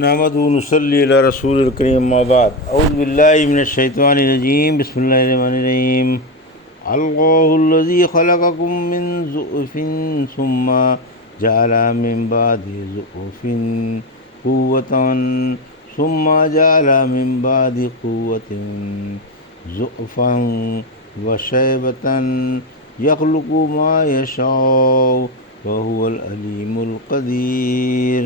نحمد ونصلی علی رسول الکریم اما بعد اعوذ باللہ من الشیطان الرجیم بسم اللہ الرحمن الرحیم اللہ الذی خلقکم من ضعف ثم جعل من بعد ضعف قوة ثم جعل من بعد قوة ضعفا وشیبة یخلق ما یشاء وهو العلیم القدیر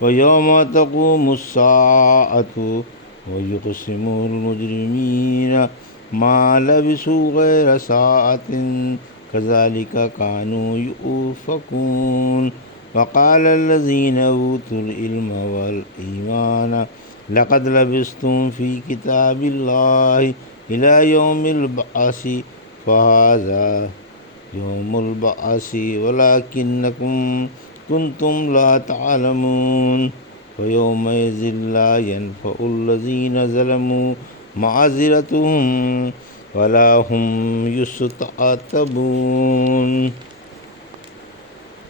وَيَوْمَ تَقُومُ السَّاعَةُ وَيُقْسِمُ الْمُجْرِمِينَ مَا لَبِثُوا غَيْرَ سَاعَةٍ كَذَلِكَ كَانُوا يُؤْفَكُونَ وَقَالَ الَّذِينَ أُوتُوا الْعِلْمَ وَالْإِيمَانَ لَقَدْ لَبِثْتُمْ فِي كِتَابِ اللَّهِ إِلَى يَوْمِ الْبَعْثِ فَهَذَا يَوْمُ الْبَعْثِ وَلَكِنَّكُمْ كنتم لا تعلمون ويومئذ لا ينفع الذين ظلموا معذرتهم ولا هم يستعتبون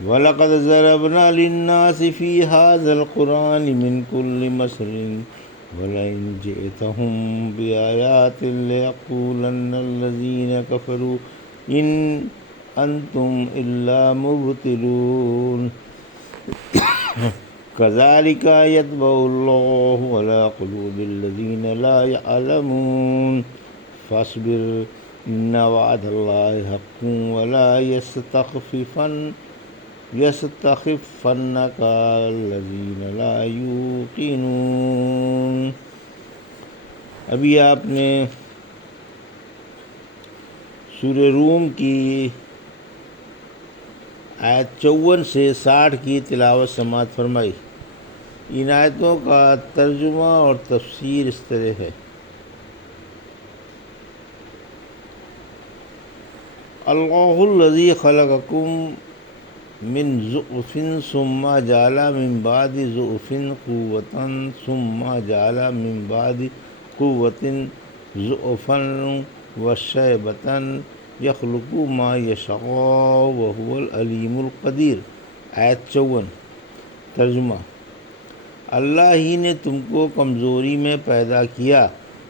ولقد ضربنا للناس في هذا القرآن من كل مثل ولئن جئتهم بآيات ليقولن الذين كفروا إن أنتم إلا مبطلون كذلك يطبع الله على قلوب الذين لا يعلمون فاصبر إن وعد الله حق ولا يستخفنك الذين لا يوقنون۔ ابھی آپ نے سورہ روم کی آیت 54 سے 60 کی تلاوت سماعت فرمائی۔ ان آیتوں کا ترجمہ اور تفسیر اس طرح ہے۔ اللہ الذی خلقکم من ضعف ثم جعل من بعد ضعف قوة ثم جعل من بعد قوة ضعفا وشیبة یخلق ما یشاء وهو العلیم القدیر۔ آیت 54۔ ترجمہ: اللہ ہی نے تم کو کمزوری میں پیدا کیا،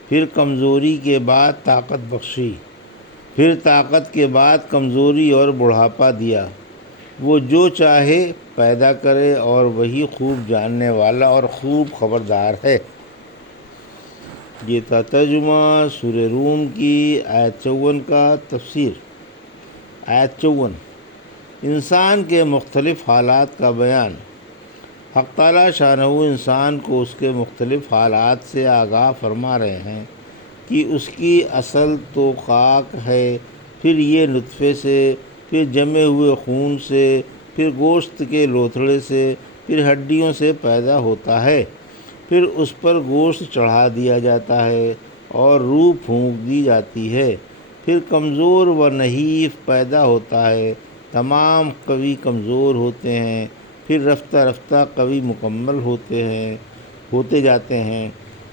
پھر کمزوری کے بعد طاقت بخشی، پھر طاقت کے بعد کمزوری اور بڑھاپا دیا۔ وہ جو چاہے پیدا کرے اور وہی خوب جاننے والا اور خوب خبردار ہے۔ یہ تھا ترجمہ سورہ روم کی آیت 54 کا تفسیر۔ آیت 54 انسان کے مختلف حالات کا بیان۔ حق تعالیٰ شانہ انسان کو اس کے مختلف حالات سے آگاہ فرما رہے ہیں کہ اس کی اصل تو خاک ہے، پھر یہ نطفے سے، پھر جمے ہوئے خون سے، پھر گوشت کے لوتھڑے سے، پھر ہڈیوں سے پیدا ہوتا ہے، پھر اس پر گوشت چڑھا دیا جاتا ہے اور روح پھونک دی جاتی ہے، پھر کمزور و نحیف پیدا ہوتا ہے۔ تمام قوی کمزور ہوتے ہیں، پھر رفتہ رفتہ قوی مکمل ہوتے جاتے ہیں۔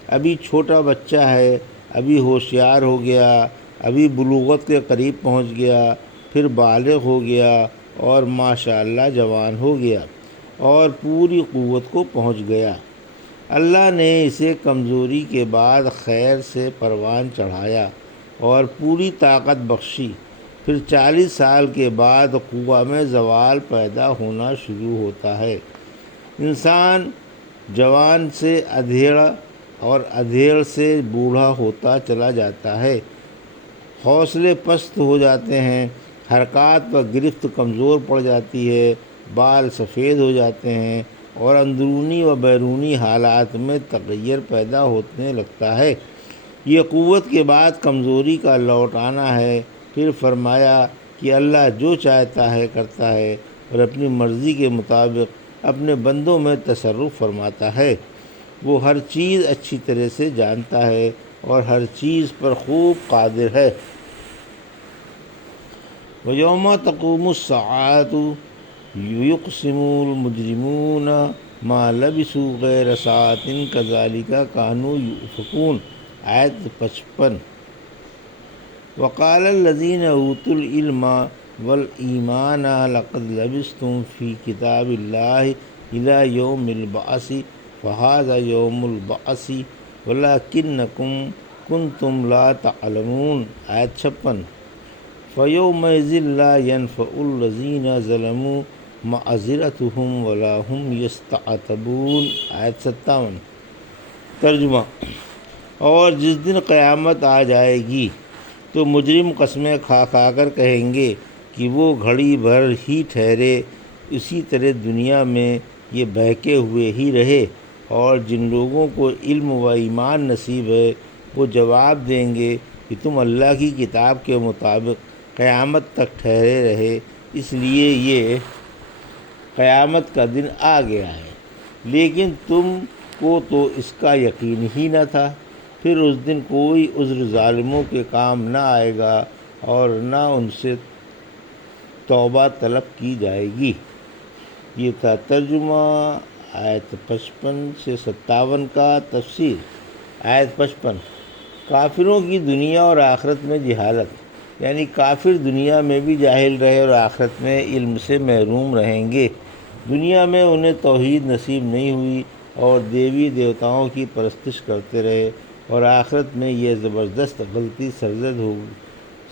ابھی چھوٹا بچہ ہے، ابھی ہوشیار ہو گیا، ابھی بلوغت کے قریب پہنچ گیا، پھر بالغ ہو گیا اور ماشاءاللہ جوان ہو گیا اور پوری قوت کو پہنچ گیا۔ اللہ نے اسے کمزوری کے بعد خیر سے پروان چڑھایا اور پوری طاقت بخشی، پھر 40 سال کے بعد قوہ میں زوال پیدا ہونا شروع ہوتا ہے۔ انسان جوان سے ادھیڑ اور ادھیڑ سے بوڑھا ہوتا چلا جاتا ہے، حوصلے پست ہو جاتے ہیں، حرکات و گرفت کمزور پڑ جاتی ہے، بال سفید ہو جاتے ہیں اور اندرونی و بیرونی حالات میں تغیر پیدا ہونے لگتا ہے۔ یہ قوت کے بعد کمزوری کا لوٹ آنا ہے۔ پھر فرمایا کہ اللہ جو چاہتا ہے کرتا ہے اور اپنی مرضی کے مطابق اپنے بندوں میں تصرف فرماتا ہے۔ وہ ہر چیز اچھی طرح سے جانتا ہے اور ہر چیز پر خوب قادر ہے۔ وَيَوْمَ تَقُومُ السَّاعَةُ يُقْسِمُ الْمُجْرِمُونَ مَا لَبِثُوا غَيْرَ سَاعَةٍ كَذَلِكَ كَانُوا يُؤْفَكُونَ۔ آیت 55۔ وَقَالَ الَّذِينَ أُوتُوا الْعِلْمَ وَالْإِيمَانَ لَقَدْ لَبِثْتُمْ فِي كِتَابِ اللَّهِ إِلَى يَوْمِ الْبَعْثِ فہذا یوم البعث ولکنکم کنتم لا تعلمون۔ آیت 56۔ فیومئذ لا ینفع الذین ظلموا معذرتہم ولا ہم یستعتبون۔ آیت 57۔ ترجمہ۔ اور جس دن قیامت آ جائے گی تو مجرم قسمیں کھا کھا کر کہیں گے کہ وہ گھڑی بھر ہی ٹھہرے، اسی طرح دنیا میں یہ بہکے ہوئے ہی رہے، اور جن لوگوں کو علم و ایمان نصیب ہے وہ جواب دیں گے کہ تم اللہ کی کتاب کے مطابق قیامت تک ٹھہرے رہے، اس لیے یہ قیامت کا دن آ گیا ہے، لیکن تم کو تو اس کا یقین ہی نہ تھا۔ پھر اس دن کوئی عذر ظالموں کے کام نہ آئے گا اور نہ ان سے توبہ طلب کی جائے گی۔ یہ تھا ترجمہ آیت 55 سے 57 کا تفسیر۔ آیت 55۔ کافروں کی دنیا اور آخرت میں جہالت، یعنی کافر دنیا میں بھی جاہل رہے اور آخرت میں علم سے محروم رہیں گے۔ دنیا میں انہیں توحید نصیب نہیں ہوئی اور دیوی دیوتاؤں کی پرستش کرتے رہے، اور آخرت میں یہ زبردست غلطی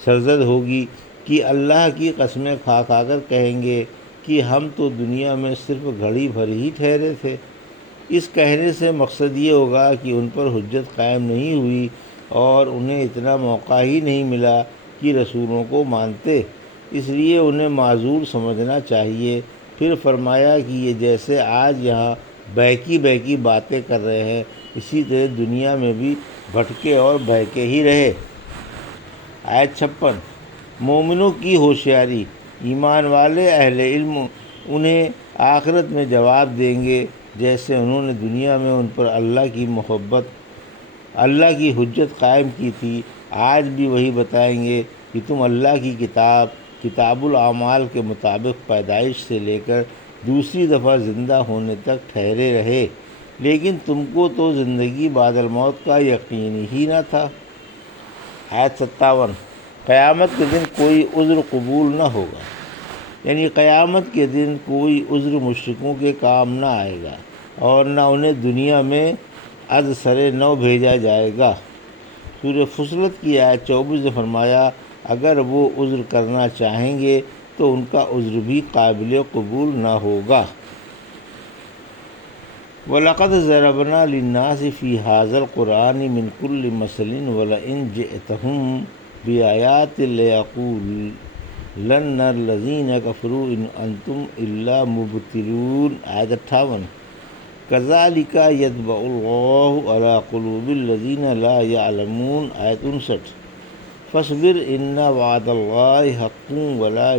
سرزد ہوگی کہ اللہ کی قسمیں کھا کھا کر کہیں گے کہ ہم تو دنیا میں صرف گھڑی بھر ہی ٹھہرے تھے۔ اس کہنے سے مقصد یہ ہوگا کہ ان پر حجت قائم نہیں ہوئی اور انہیں اتنا موقع ہی نہیں ملا کہ رسولوں کو مانتے، اس لیے انہیں معذور سمجھنا چاہیے۔ پھر فرمایا کہ یہ جیسے آج یہاں بہکی باتیں کر رہے ہیں، اسی طرح دنیا میں بھی بھٹکے اور بہکے ہی رہے۔ آیت 56۔ مومنوں کی ہوشیاری، ایمان والے اہل علم انہیں آخرت میں جواب دیں گے جیسے انہوں نے دنیا میں ان پر اللہ کی حجت قائم کی تھی، آج بھی وہی بتائیں گے کہ تم اللہ کی کتاب الاعمال کے مطابق پیدائش سے لے کر دوسری دفعہ زندہ ہونے تک ٹھہرے رہے، لیکن تم کو تو زندگی بعد الموت کا یقین ہی نہ تھا۔ آیت 57۔ قیامت کے دن کوئی عذر قبول نہ ہوگا، یعنی قیامت کے دن کوئی عذر مشرکوں کے کام نہ آئے گا اور نہ انہیں دنیا میں از سر نو بھیجا جائے گا۔ سورہ فصلت کی آیت 24 نے فرمایا اگر وہ عذر کرنا چاہیں گے تو ان کا عذر بھی قابل قبول نہ ہوگا۔ وَلَقَدْ ضَرَبْنَا لِلنَّاسِ فِي هَٰذَا الْقُرْآنِ مِنْ كُلِّ مَثَلٍ وَلَئِنْ جِئْتَهُم بِآيَاتٍ لَيَقُولَنَّ الَّذِينَ كَفَرُوا إِنْ أَنْتُمْ إِلَّا مُبْطِلُونَ۔ آیت 58۔ كَذَٰلِكَ يَطْبَعُ اللَّهُ عَلَىٰ قُلُوبِ الَّذِينَ لَا يَعْلَمُونَ۔ آیت 59۔ فَاصْبِرْ إِنَّ وَعْدَ اللَّهِ حَقٌّ وَلَا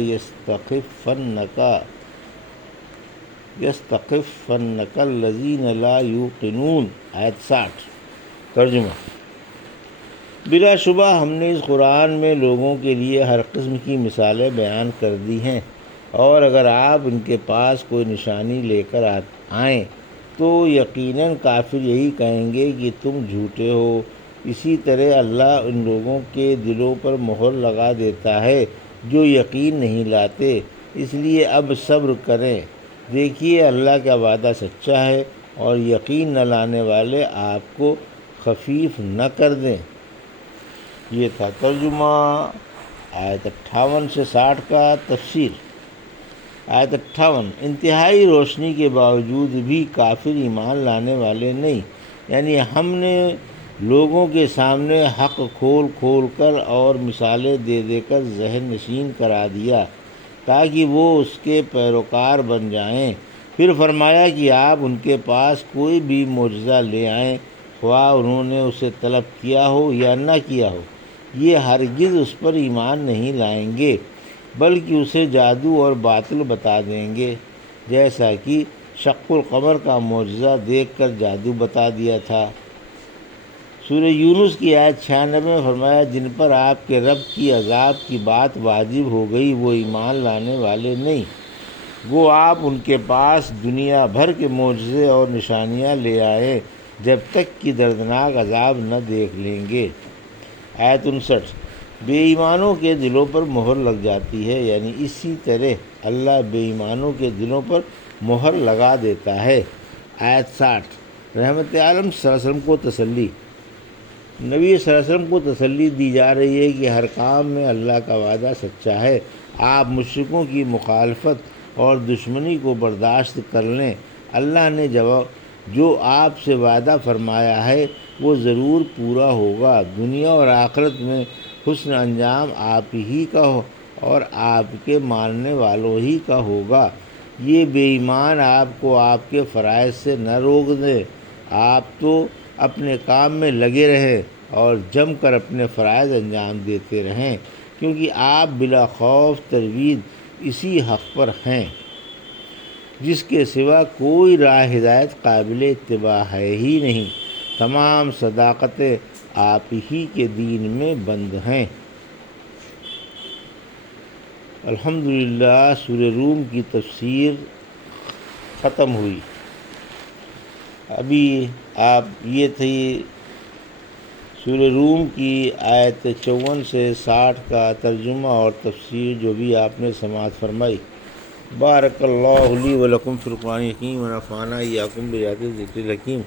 يَسْتَخِفَّنَّكَ الَّذِينَ لَا يُوقِنُونَ۔ آیت 60۔ ترجمہ۔ بلا شبہ ہم نے اس قرآن میں لوگوں کے لیے ہر قسم کی مثالیں بیان کر دی ہیں، اور اگر آپ ان کے پاس کوئی نشانی لے کر آئیں تو یقیناً کافر یہی کہیں گے کہ تم جھوٹے ہو۔ اسی طرح اللہ ان لوگوں کے دلوں پر مہر لگا دیتا ہے جو یقین نہیں لاتے، اس لیے اب صبر کریں، دیکھیے اللہ کا وعدہ سچا ہے اور یقین نہ لانے والے آپ کو خفیف نہ کر دیں۔ یہ تھا ترجمہ آیت 58 سے 60 کا تفسیر۔ آیت 58۔ انتہائی روشنی کے باوجود بھی کافر ایمان لانے والے نہیں، یعنی ہم نے لوگوں کے سامنے حق کھول کھول کر اور مثالیں دے دے کر ذہن نشین کرا دیا تاکہ وہ اس کے پیروکار بن جائیں۔ پھر فرمایا کہ آپ ان کے پاس کوئی بھی معجزہ لے آئیں، خواہ انہوں نے اسے طلب کیا ہو یا نہ کیا ہو، یہ ہرگز اس پر ایمان نہیں لائیں گے، بلکہ اسے جادو اور باطل بتا دیں گے، جیسا کہ شق القمر کا معجزہ دیکھ کر جادو بتا دیا تھا۔ سورہ یونس کی آیت 96 میں فرمایا جن پر آپ کے رب کی عذاب کی بات واجب ہو گئی وہ ایمان لانے والے نہیں، گو آپ ان کے پاس دنیا بھر کے معجزے اور نشانیاں لے آئیں جب تک کہ دردناک عذاب نہ دیکھ لیں گے۔ آیت 59۔ بے ایمانوں کے دلوں پر مہر لگ جاتی ہے، یعنی اسی طرح اللہ بے ایمانوں کے دلوں پر مہر لگا دیتا ہے۔ آیت 60۔ رحمت عالم صلی اللہ علیہ وسلم کو تسلی، نبی صلی اللہ علیہ وسلم کو تسلی دی جا رہی ہے کہ ہر کام میں اللہ کا وعدہ سچا ہے، آپ مشرکوں کی مخالفت اور دشمنی کو برداشت کر لیں، اللہ نے جو آپ سے وعدہ فرمایا ہے وہ ضرور پورا ہوگا، دنیا اور آخرت میں حسن انجام آپ ہی کا ہو اور آپ کے ماننے والوں ہی کا ہوگا۔ یہ بے ایمان آپ کو آپ کے فرائض سے نہ روک دیں، آپ تو اپنے کام میں لگے رہیں اور جم کر اپنے فرائض انجام دیتے رہیں، کیونکہ آپ بلا خوف تردید اسی حق پر ہیں جس کے سوا کوئی راہ ہدایت قابل اتباع ہے ہی نہیں، تمام صداقتیں آپ ہی کے دین میں بند ہیں۔ الحمدللہ سورہ روم کی تفسیر ختم ہوئی۔ ابھی یہ تھی سورہ روم کی آیت 54 سے 60 کا ترجمہ اور تفسیر جو بھی آپ نے سماعت فرمائی۔ بارک اللہ لی و لکم فی القرآن الحکیم و نفعنی ایاکم بآیات الذکر الحکیم۔